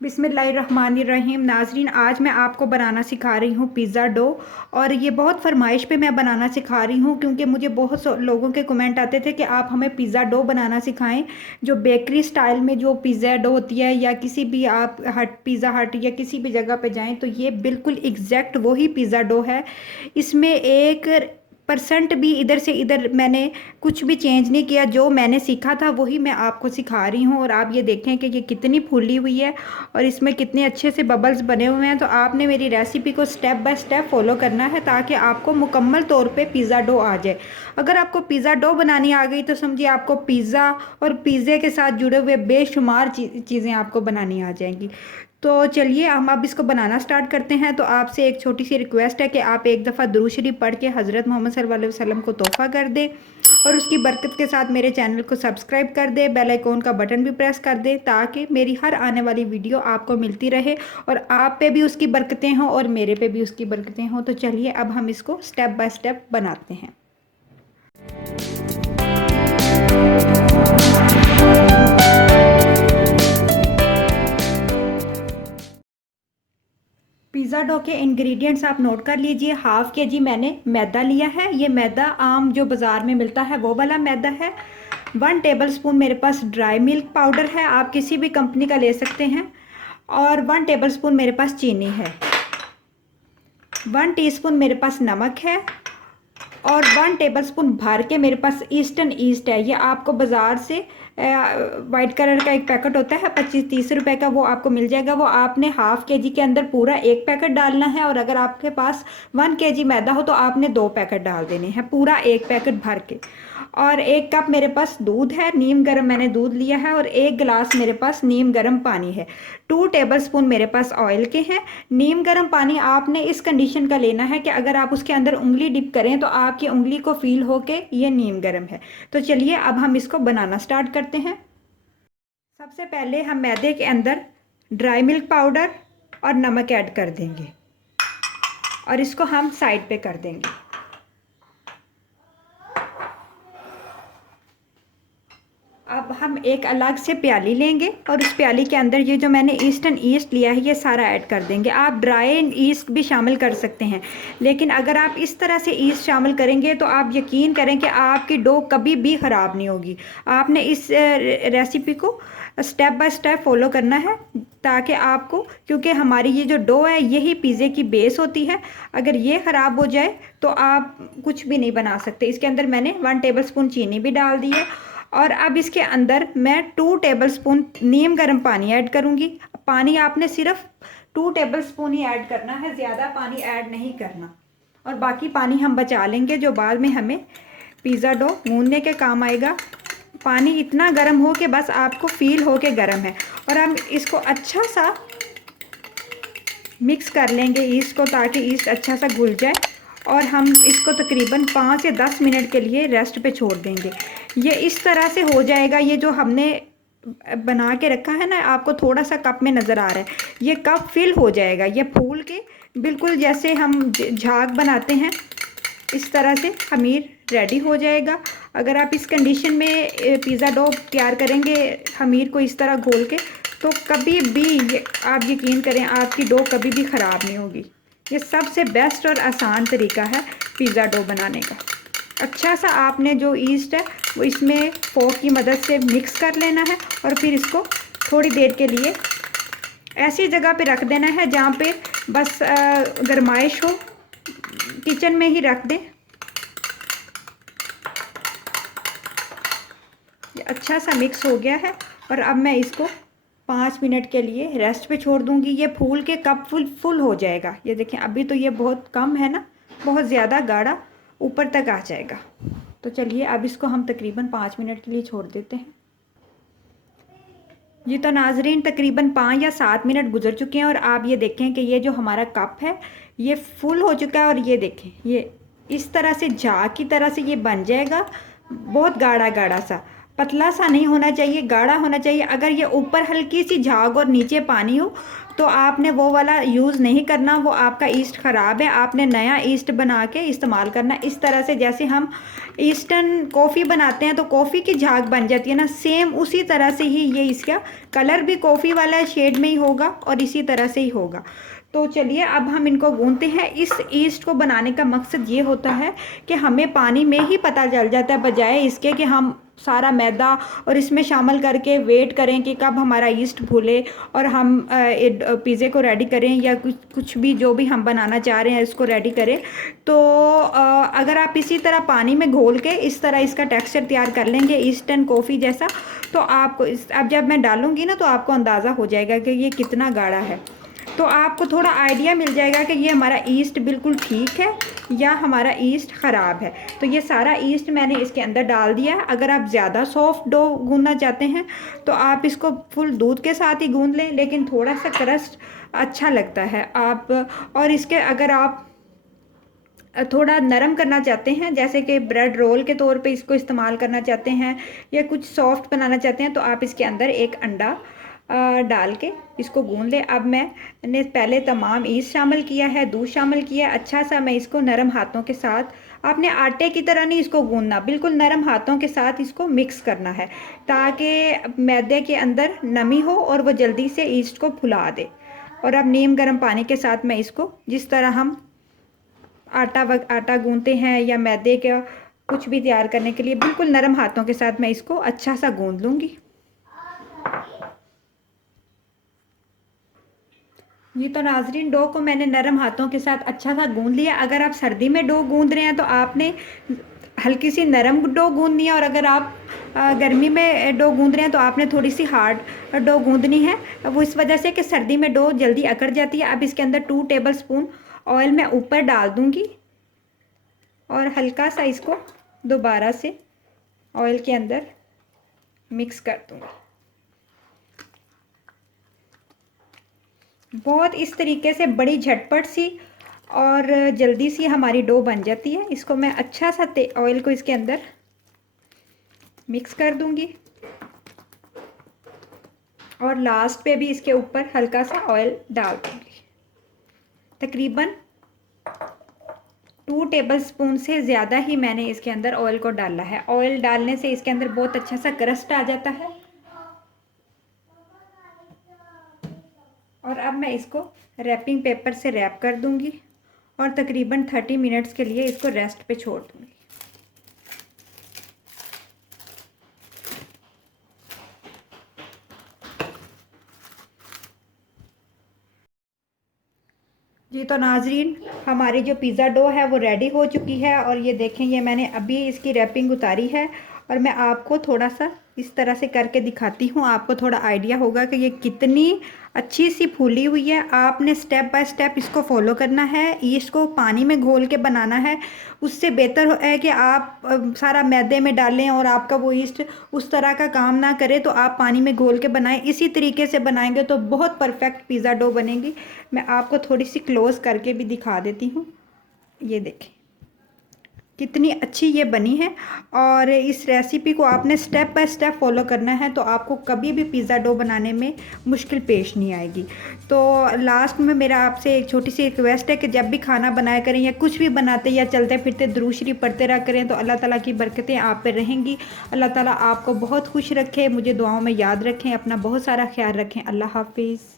बिस्मिल्लाहिर्रहमानिर्रहीम। नाजरीन, आज मैं आपको बनाना सिखा रही हूँ पिज़्ज़ा डो। और ये बहुत फरमाइश पे मैं बनाना सिखा रही हूँ, क्योंकि मुझे बहुत लोगों के कमेंट आते थे कि आप हमें पिज़्ज़ा डो बनाना सिखाएं। जो बेकरी स्टाइल में जो पिज़्ज़ा डो होती है, या किसी भी आप पिज़्ज़ा हट या किसी भी जगह पे जाएं तो ये बिल्कुल एग्जैक्ट वही पिज़्ज़ा डो है। इसमें 1% भी इधर से इधर मैंने कुछ भी चेंज नहीं किया। जो मैंने सीखा था वही मैं आपको सिखा रही हूँ। और आप ये देखें कि ये कितनी फूली हुई है और इसमें कितने अच्छे से बबल्स बने हुए हैं। तो आपने मेरी रेसिपी को स्टेप बाय स्टेप फॉलो करना है, ताकि आपको मुकम्मल तौर पे पिज़्ज़ा डो आ जाए। अगर आपको पिज़्ज़ा डो बनानी आ गई तो समझिए आपको पिज़्ज़ा और पिज़्ज़े के साथ जुड़े हुए बेशुमार चीज़ें आपको बनानी आ जाएंगी। तो चलिए हम अब इसको बनाना स्टार्ट करते हैं। तो आपसे एक छोटी सी रिक्वेस्ट है कि आप एक दफ़ा दुरूद शरीफ पढ़ के हज़रत मोहम्मद सल्लल्लाहु अलैहि वसल्लम को तोहफ़ा कर दें, और उसकी बरकत के साथ मेरे चैनल को सब्सक्राइब कर दे, बेल आइकॉन का बटन भी प्रेस कर दे, ताकि मेरी हर आने वाली वीडियो आपको मिलती रहे और आप पे भी उसकी बरकतें हों और मेरे पे भी उसकी बरकतें हों। तो चलिए अब हम इसको स्टेप बाय स्टेप बनाते हैं। पिज़्ज़ा डो के इंग्रेडिएंट्स आप नोट कर लीजिए। हाफ़ के जी मैंने मैदा लिया है। ये मैदा आम जो बाज़ार में मिलता है वो वाला मैदा है। 1 टेबलस्पून मेरे पास ड्राई मिल्क पाउडर है, आप किसी भी कंपनी का ले सकते हैं। और 1 टेबलस्पून मेरे पास चीनी है। 1 टीस्पून मेरे पास नमक है। और 1 टेबलस्पून भर के मेरे पास ईस्टर्न ईस्ट है। ये आपको बाज़ार से वाइट कलर का एक पैकेट होता है 25-30 रुपए का, वो आपको मिल जाएगा। वो आपने हाफ़ के जी के अंदर पूरा एक पैकेट डालना है। और अगर आपके पास 1 केजी मैदा हो तो आपने 2 पैकेट डाल देने हैं, पूरा एक पैकेट भर के। और 1 कप मेरे पास दूध है, नीम गर्म मैंने दूध लिया है। और 1 गिलास मेरे पास नीम गर्म पानी है। 2 टेबलस्पून मेरे पास ऑयल के हैं। नीम गर्म पानी आपने इस कंडीशन का लेना है कि अगर आप उसके अंदर उंगली डिप करें तो आपकी उंगली को फील हो के ये नीम गर्म है। तो चलिए अब हम इसको बनाना स्टार्ट करते हैं। सबसे पहले हम मैदे के अंदर ड्राई मिल्क पाउडर और नमक ऐड कर देंगे, और इसको हम साइड पे कर देंगे। अब हम एक अलग से प्याली लेंगे, और उस प्याली के अंदर ये जो मैंने ईस्टर्न ईस्ट लिया है ये सारा ऐड कर देंगे। आप ड्राई ईस्ट भी शामिल कर सकते हैं, लेकिन अगर आप इस तरह से ईस्ट शामिल करेंगे तो आप यकीन करें कि आपकी डो कभी भी ख़राब नहीं होगी। आपने इस रेसिपी को स्टेप बाय स्टेप फॉलो करना है, ताकि आपको, क्योंकि हमारी ये जो डो है यही पिज़्ज़े की बेस होती है। अगर ये ख़राब हो जाए तो आप कुछ भी नहीं बना सकते। इसके अंदर मैंने 1 टेबलस्पून चीनी भी डाल दी है। और अब इसके अंदर मैं 2 टेबलस्पून नीम गर्म पानी ऐड करूँगी। पानी आपने सिर्फ 2 टेबलस्पून ही ऐड करना है, ज़्यादा पानी ऐड नहीं करना। और बाकी पानी हम बचा लेंगे, जो बाद में हमें पिज़्ज़ा डो गूंदने के काम आएगा। पानी इतना गर्म हो कि बस आपको फील हो के गर्म है। और हम इसको अच्छा सा मिक्स कर लेंगे ईस्ट को, ताकि ईस्ट अच्छा सा घुल जाए। और हम इसको तकरीबन 5 या 10 मिनट के लिए रेस्ट पे छोड़ देंगे। ये इस तरह से हो जाएगा। ये जो हमने बना के रखा है ना, आपको थोड़ा सा कप में नज़र आ रहा है, ये कप फिल हो जाएगा। ये फूल के बिल्कुल जैसे हम झाग बनाते हैं, इस तरह से खमीर रेडी हो जाएगा। अगर आप इस कंडीशन में पिज़्ज़ा डो तैयार करेंगे खमीर को इस तरह घोल के, तो कभी भी आप यकीन करें आपकी डो कभी भी ख़राब नहीं होगी। ये सबसे बेस्ट और आसान तरीका है पिज़्ज़ा डो बनाने का। अच्छा सा आपने जो ईस्ट है वो इसमें फोक की मदद से मिक्स कर लेना है, और फिर इसको थोड़ी देर के लिए ऐसी जगह पे रख देना है जहाँ पे बस गर्माइश हो। किचन में ही रख दें। ये अच्छा सा मिक्स हो गया है, और अब मैं इसको 5 मिनट के लिए रेस्ट पे छोड़ दूंगी। ये फूल के कप फुल हो जाएगा। ये देखें, अभी तो ये बहुत कम है ना, बहुत ज़्यादा गाढ़ा ऊपर तक आ जाएगा। तो चलिए अब इसको हम तकरीबन 5 मिनट के लिए छोड़ देते हैं। ये तो नाजरीन तकरीबन 5 या 7 मिनट गुजर चुके हैं, और आप ये देखें कि ये जो हमारा कप है ये फुल हो चुका है। और ये देखें, ये इस तरह से झाग की तरह से ये बन जाएगा, बहुत गाढ़ा गाढ़ा सा। पतला सा नहीं होना चाहिए, गाढ़ा होना चाहिए। अगर ये ऊपर हल्की सी झाग और नीचे पानी हो तो आपने वो वाला यूज़ नहीं करना, वो आपका ईस्ट ख़राब है। आपने नया ईस्ट बना के इस्तेमाल करना। इस तरह से जैसे हम ईस्टर्न कॉफ़ी बनाते हैं तो कॉफ़ी की झाग बन जाती है ना, सेम उसी तरह से ही ये इसका कलर भी कॉफ़ी वाला शेड में ही होगा और इसी तरह से ही होगा। तो चलिए अब हम इनको गूंथते हैं। इस ईस्ट को बनाने का मकसद ये होता है कि हमें पानी में ही पता चल जाता है, बजाय इसके कि हम सारा मैदा और इसमें शामिल करके वेट करें कि कब हमारा ईस्ट भूले और हम पिज़्ज़े को रेडी करें या कुछ भी जो भी हम बनाना चाह रहे हैं इसको रेडी करें। तो अगर आप इसी तरह पानी में घोल के इस तरह इसका टेक्सचर तैयार कर लेंगे ईस्टर्न कॉफ़ी जैसा, तो आपको अब जब मैं डालूँगी ना तो आपको अंदाज़ा हो जाएगा कि ये कितना गाढ़ा है। तो आपको थोड़ा आइडिया मिल जाएगा कि ये हमारा ईस्ट बिल्कुल ठीक है या हमारा ईस्ट ख़राब है। तो ये सारा ईस्ट मैंने इसके अंदर डाल दिया है। अगर आप ज़्यादा सॉफ्ट डो गूंदना चाहते हैं तो आप इसको फुल दूध के साथ ही गूंद लें, लेकिन थोड़ा सा क्रस्ट अच्छा लगता है आप। और इसके अगर आप थोड़ा नरम करना चाहते हैं, जैसे कि ब्रेड रोल के तौर पे इसको इस्तेमाल करना चाहते हैं या कुछ सॉफ्ट बनाना चाहते हैं, तो आप इसके अंदर एक अंडा डाल के इसको गूंद लें। अब मैंने पहले तमाम ईस्ट शामिल किया है, दूध शामिल किया है। अच्छा सा मैं इसको नरम हाथों के साथ, आपने आटे की तरह नहीं इसको गूंदना, बिल्कुल नरम हाथों के साथ इसको मिक्स करना है ताकि मैदे के अंदर नमी हो और वो जल्दी से ईस्ट को फुला दे। और अब नीम गर्म पानी के साथ मैं इसको, जिस तरह हम आटा गूंदते हैं या मैदे का कुछ भी तैयार करने के लिए, बिल्कुल नरम हाथों के साथ मैं इसको अच्छा सा गूंद लूँगी। जी तो नाजरीन, डो को मैंने नरम हाथों के साथ अच्छा सा गूंद लिया। अगर आप सर्दी में डो गूंद रहे हैं तो आपने हल्की सी नरम डो गूंदनी है, और अगर आप गर्मी में डो गूंद रहे हैं तो आपने थोड़ी सी हार्ड डो गूंदनी है। वो इस वजह से कि सर्दी में डो जल्दी अकड़ जाती है। अब इसके अंदर 2 टेबल स्पून ऑयल मैं ऊपर डाल दूँगी और हल्का सा इसको दोबारा से ऑयल के अंदर मिक्स कर दूँगी। बहुत इस तरीके से बड़ी झटपट सी और जल्दी सी हमारी डो बन जाती है। इसको मैं अच्छा सा ऑयल को इसके अंदर मिक्स कर दूंगी और लास्ट पे भी इसके ऊपर हल्का सा ऑयल डाल दूंगी। तकरीबन 2 टेबल स्पून से ज़्यादा ही मैंने इसके अंदर ऑयल को डाला है। ऑयल डालने से इसके अंदर बहुत अच्छा सा क्रस्ट आ जाता है। और अब मैं इसको रैपिंग पेपर से रैप कर दूंगी और तकरीबन 30 मिनट्स के लिए इसको रेस्ट पे छोड़ दूंगी। जी तो नाजरीन, हमारी जो पिज़्ज़ा डो है वो रेडी हो चुकी है। और ये देखें, ये मैंने अभी इसकी रैपिंग उतारी है और मैं आपको थोड़ा सा इस तरह से करके दिखाती हूँ। आपको थोड़ा आइडिया होगा कि ये कितनी अच्छी सी फूली हुई है। आपने स्टेप बाय स्टेप इसको फॉलो करना है। ईस्ट को पानी में घोल के बनाना है। उससे बेहतर है कि आप सारा मैदे में डालें और आपका वो ईस्ट उस तरह का काम ना करे, तो आप पानी में घोल के बनाएं। इसी तरीके से बनाएंगे तो बहुत परफेक्ट पिज़्ज़ा डो बनेगी। मैं आपको थोड़ी सी क्लोज करके भी दिखा देती हूँ। ये देखें कितनी अच्छी ये बनी है। और इस रेसिपी को आपने स्टेप बाय स्टेप फॉलो करना है तो आपको कभी भी पिज़्ज़ा डो बनाने में मुश्किल पेश नहीं आएगी। तो लास्ट में मेरा आपसे एक छोटी सी रिक्वेस्ट है कि जब भी खाना बनाया करें या कुछ भी बनाते या चलते फिरते दुरूद शरीफ पढ़ते रहा करें, तो अल्लाह ताला की बरकतें आप पर रहेंगी। अल्लाह ताला आपको बहुत खुश रखे, मुझे दुआओं में याद रखें, अपना बहुत सारा ख्याल रखें। अल्लाह हाफिज़।